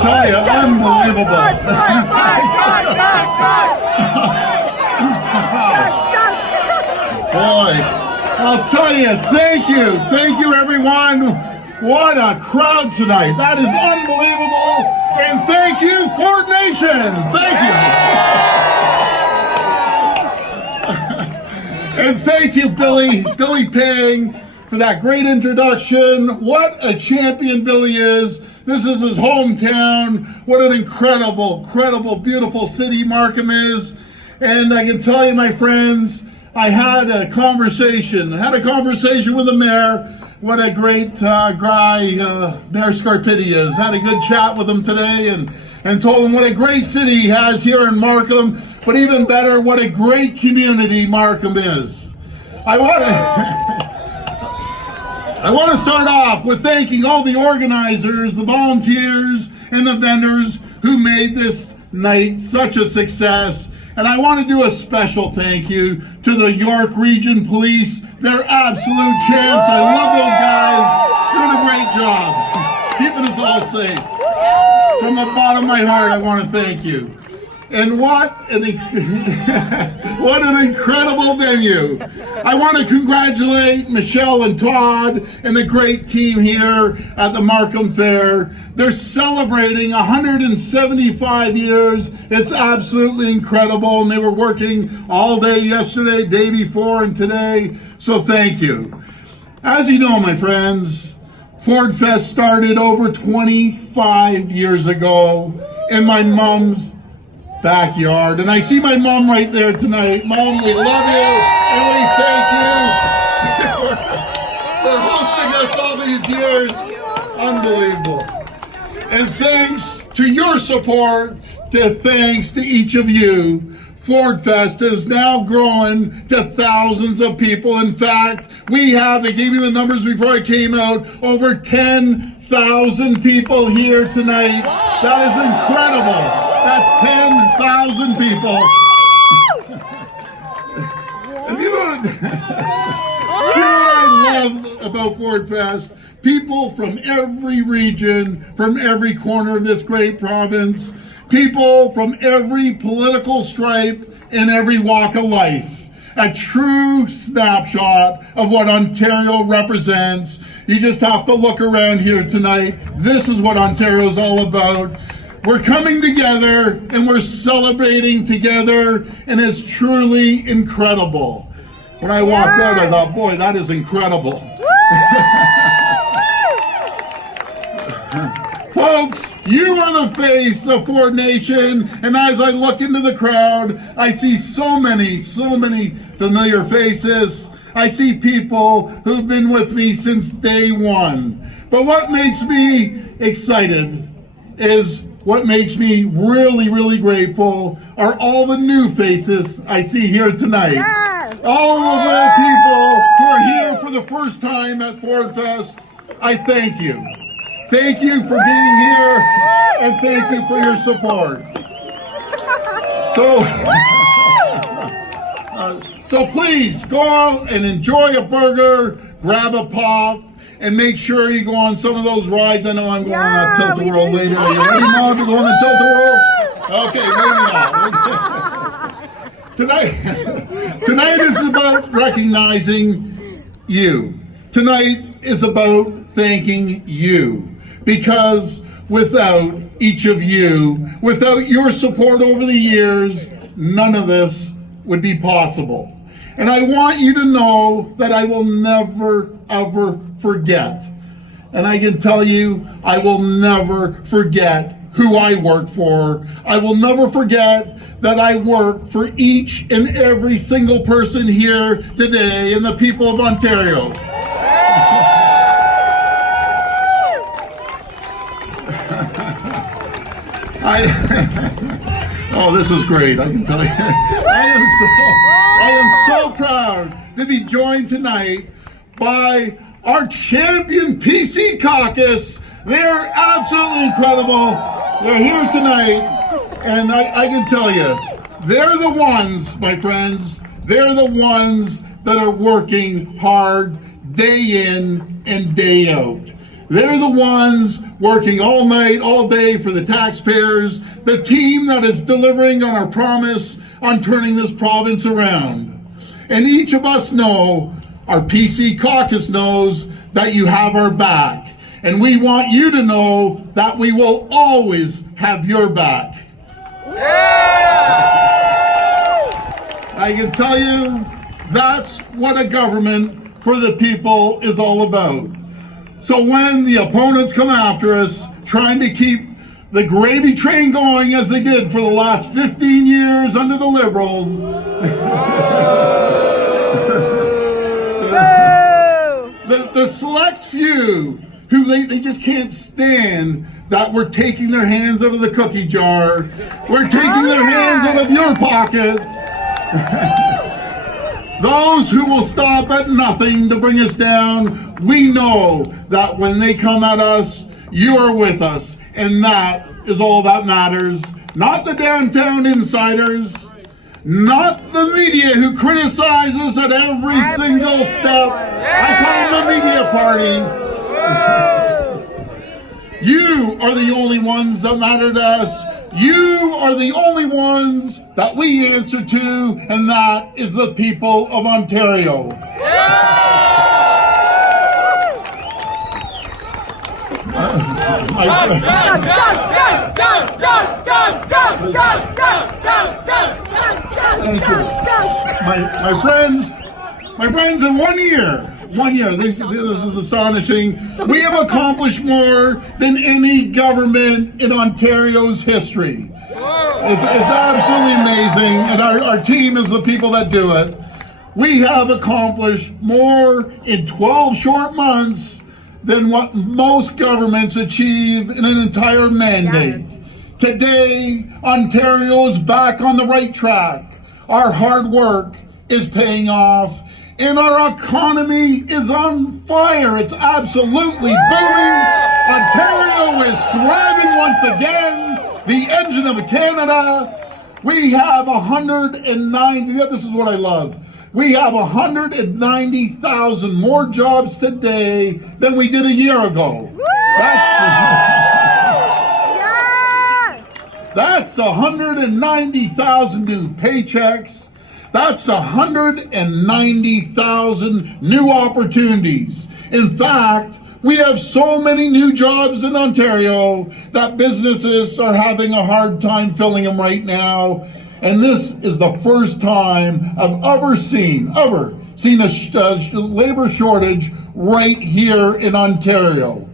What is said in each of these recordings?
tell you, unbelievable. Boy, I'll tell you, thank you everyone. What a crowd tonight. That is unbelievable. And thank you, Ford Nation. Thank you. And thank you, Billy Pang, for that great introduction. What a champion Billy is. This is his hometown. What an incredible, beautiful city Markham is. And I can tell you, my friends, I had a conversation with the mayor. What a great guy Mayor Scarpitti is. Had a good chat with him today and told him what a great city he has here in Markham, but even better, what a great community Markham is. I want to start off with thanking all the organizers, the volunteers, and the vendors who made this night such a success. And I want to do a special thank you to the York Region Police. They're absolute champs. I love those guys. Doing a great job. Keeping us all safe. From the bottom of my heart, I want to thank you. And what an incredible venue. I want to congratulate Michelle and Todd and the great team here at the Markham Fair. They're celebrating 175 years. It's absolutely incredible. And they were working all day yesterday, day before, and today. So thank you. As you know, my friends, Ford Fest started over 25 years ago in my mom's backyard, and I see my mom right there tonight. Mom, we love you and we thank you for hosting us all these years. Unbelievable. And thanks to your support, thanks to each of you, Ford Fest is now growing to thousands of people. In fact, they gave me the numbers before I came out, over 10,000 people here tonight. That is incredible. That's 10,000 people. And you know what I love about Ford Fest? People from every region, from every corner of this great province, people from every political stripe and every walk of life. A true snapshot of what Ontario represents. You just have to look around here tonight. This is what Ontario's all about. We're coming together and we're celebrating together, and it's truly incredible. When I walked out, I thought, boy, that is incredible. Folks, you are the face of Ford Nation, and as I look into the crowd, I see so many familiar faces. I see people who've been with me since day one. But what makes me excited is what makes me really grateful are all the new faces I see here tonight. Yes. All of the people who are here for the first time at Ford Fest, I thank you. Thank you for being here, and thank you for your support. So please go out and enjoy a burger, grab a pop, and make sure you go on some of those rides. I know I'm going on that Tilt-A-Whirl later. Are you ready, Mom, to go on the Tilt-A-Whirl? Okay, maybe not. Tonight is about recognizing you. Tonight is about thanking you. Because without each of you, without your support over the years, none of this would be possible. And I want you to know that I will never, ever forget. And I can tell you, I will never forget who I work for. I will never forget that I work for each and every single person here today and the people of Ontario. Oh, this is great, I can tell you. I am so proud to be joined tonight by our champion PC caucus. They're absolutely incredible. They're here tonight, and I can tell you, they're the ones, my friends, they're the ones that are working hard day in and day out. They're the ones working all night, all day for the taxpayers, the team that is delivering on our promise on turning this province around. And each of us know, our PC caucus knows, that you have our back. And we want you to know that we will always have your back. I can tell you, that's what a government for the people is all about. So when the opponents come after us, trying to keep the gravy train going as they did for the last 15 years under the Liberals, the select few who they just can't stand that we're taking their hands out of the cookie jar, we're taking their hands out of your pockets. Those who will stop at nothing to bring us down, we know that when they come at us, you are with us. And that is all that matters. Not the downtown insiders, not the media who criticize us at every single step. I call them the media party. You are the only ones that matter to us. You are the only ones that we answer to, and that is the people of Ontario. My friends, in 1 year, this is astonishing. We have accomplished more than any government in Ontario's history. It's absolutely amazing, and our team is the people that do it. We have accomplished more in 12 short months than what most governments achieve in an entire mandate. Today, Ontario is back on the right track. Our hard work is paying off, and our economy is on fire. It's absolutely booming. Ontario is thriving once again. The engine of Canada. We have 190, this is what I love. We have 190,000 more jobs today than we did a year ago. That's 190,000 new paychecks. That's 190,000 new opportunities. In fact, we have so many new jobs in Ontario that businesses are having a hard time filling them right now. And this is the first time I've ever seen a labor shortage right here in Ontario.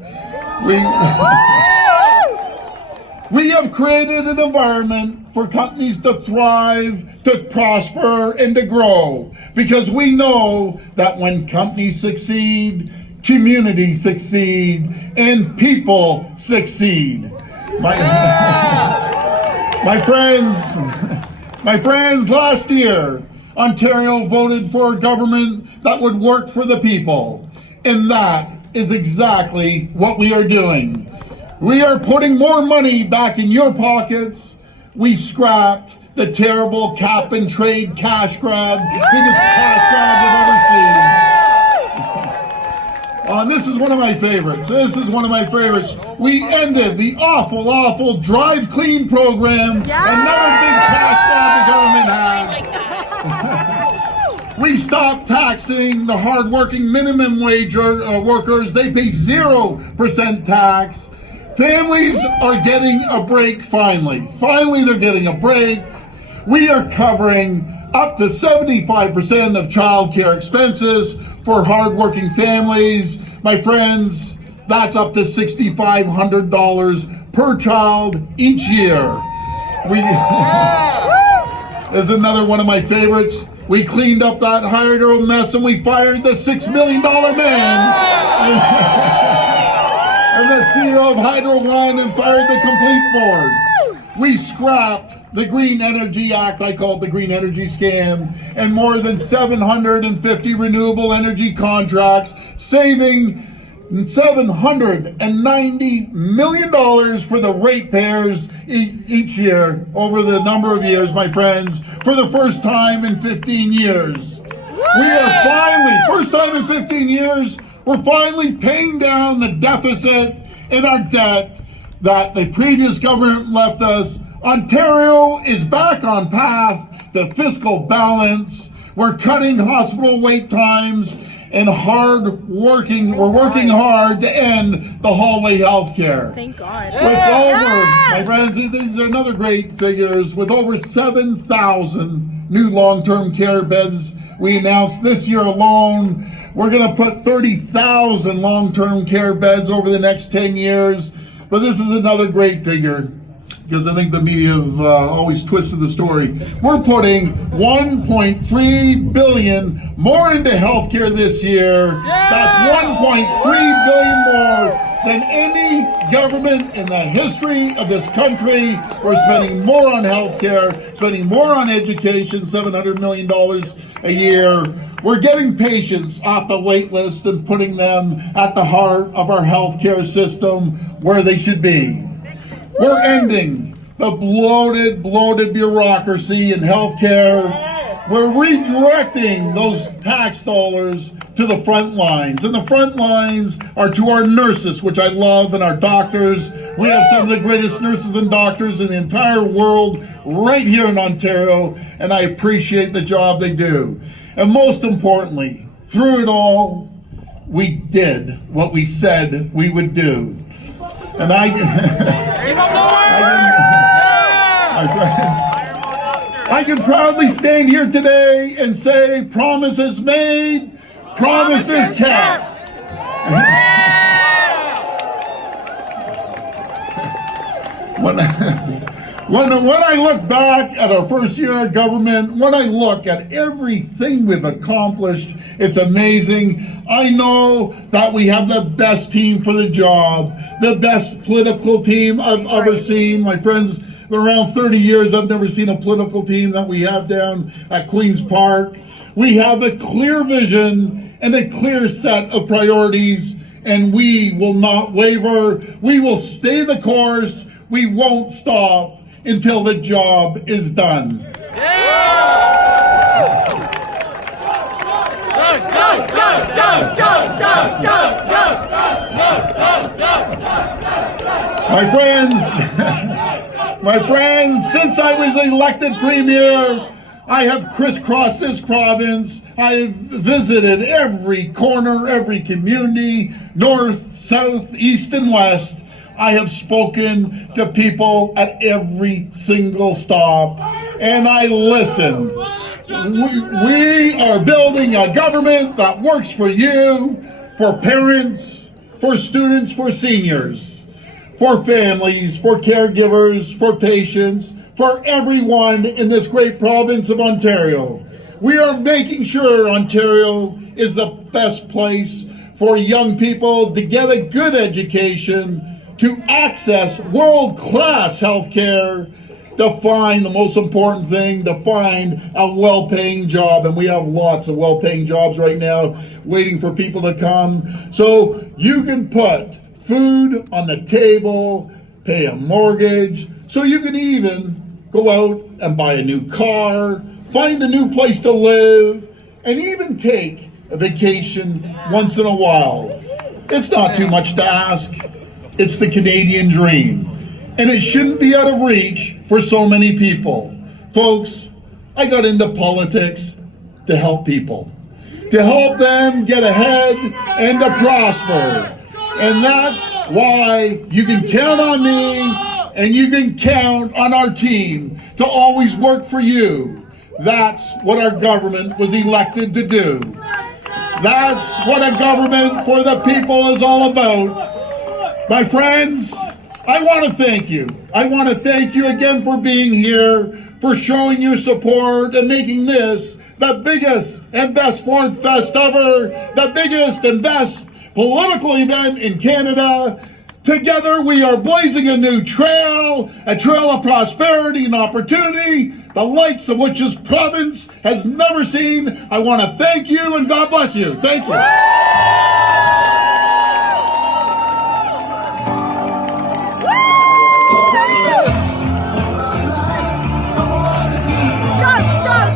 We have created an environment for companies to thrive, to prosper, and to grow, because we know that when companies succeed, communities succeed, and people succeed. My friends, last year, Ontario voted for a government that would work for the people, and that is exactly what we are doing. We are putting more money back in your pockets. We scrapped the terrible cap and trade cash grab, biggest cash grab I've ever seen. This is one of my favorites. We ended the awful drive clean program. Another big cash grab the government had. We stopped taxing the hardworking minimum wage workers. They pay 0% tax. Families are getting a break finally. Finally, they're getting a break. We are covering up to 75% of childcare expenses for hardworking families. My friends, that's up to $6,500 per child each year. There's another one of my favorites. We cleaned up that Hydro mess and we fired the $6 million man. And the CEO of Hydro One and fired the complete board. We scrapped the Green Energy Act, I call it the Green Energy Scam, and more than 750 renewable energy contracts, saving $790 million for the ratepayers each year over the number of years, my friends, for the first time in 15 years. We are finally, first time in 15 years, We're finally paying down the deficit in our debt that the previous government left us. Ontario is back on path to fiscal balance. We're cutting hospital wait times and we're working hard to end the hallway healthcare. Thank God. My friends, these are another great figures. With over 7,000 new long-term care beds we announced this year alone, we're going to put 30,000 long-term care beds over the next 10 years. But this is another great figure, because I think the media have always twisted the story. We're putting $1.3 billion more into healthcare this year. That's $1.3 billion more than any government in the history of this country. We're spending more on healthcare, spending more on education, $700 million a year. We're getting patients off the wait list and putting them at the heart of our healthcare system where they should be. We're ending the bloated bureaucracy in healthcare. We're redirecting those tax dollars to the front lines. And the front lines are to our nurses, which I love, and our doctors. We have some of the greatest nurses and doctors in the entire world right here in Ontario, and I appreciate the job they do. And most importantly, through it all, we did what we said we would do. And my friends, I can proudly stand here today and say, promises made, promises kept. When I look back at our first year of government, when I look at everything we've accomplished, it's amazing. I know that we have the best team for the job, the best political team I've ever seen. My friends, for around 30 years, I've never seen a political team that we have down at Queen's Park. We have a clear vision and a clear set of priorities, and we will not waver. We will stay the course. We won't stop until the job is done. My friends, since I was elected premier, I have crisscrossed this province. I have visited every corner, every community, north, south, east, and west. I have spoken to people at every single stop, and I listened. We are building a government that works for you, for parents, for students, for seniors, for families, for caregivers, for patients, for everyone in this great province of Ontario. We are making sure Ontario is the best place for young people to get a good education, to access world-class health care, to find the most important thing, to find a well-paying job. And we have lots of well-paying jobs right now waiting for people to come. So you can put food on the table, pay a mortgage, so you can even go out and buy a new car, find a new place to live, and even take a vacation once in a while. It's not too much to ask. It's the Canadian dream, and it shouldn't be out of reach for so many people. Folks, I got into politics to help people, to help them get ahead and to prosper. And that's why you can count on me, and you can count on our team to always work for you. That's what our government was elected to do. That's what a government for the people is all about. My friends, I want to thank you. I want to thank you again for being here, for showing your support and making this the biggest and best Foreign Fest ever, the biggest and best political event in Canada. Together we are blazing a new trail, a trail of prosperity and opportunity, the likes of which this province has never seen. I want to thank you, and God bless you. Thank you.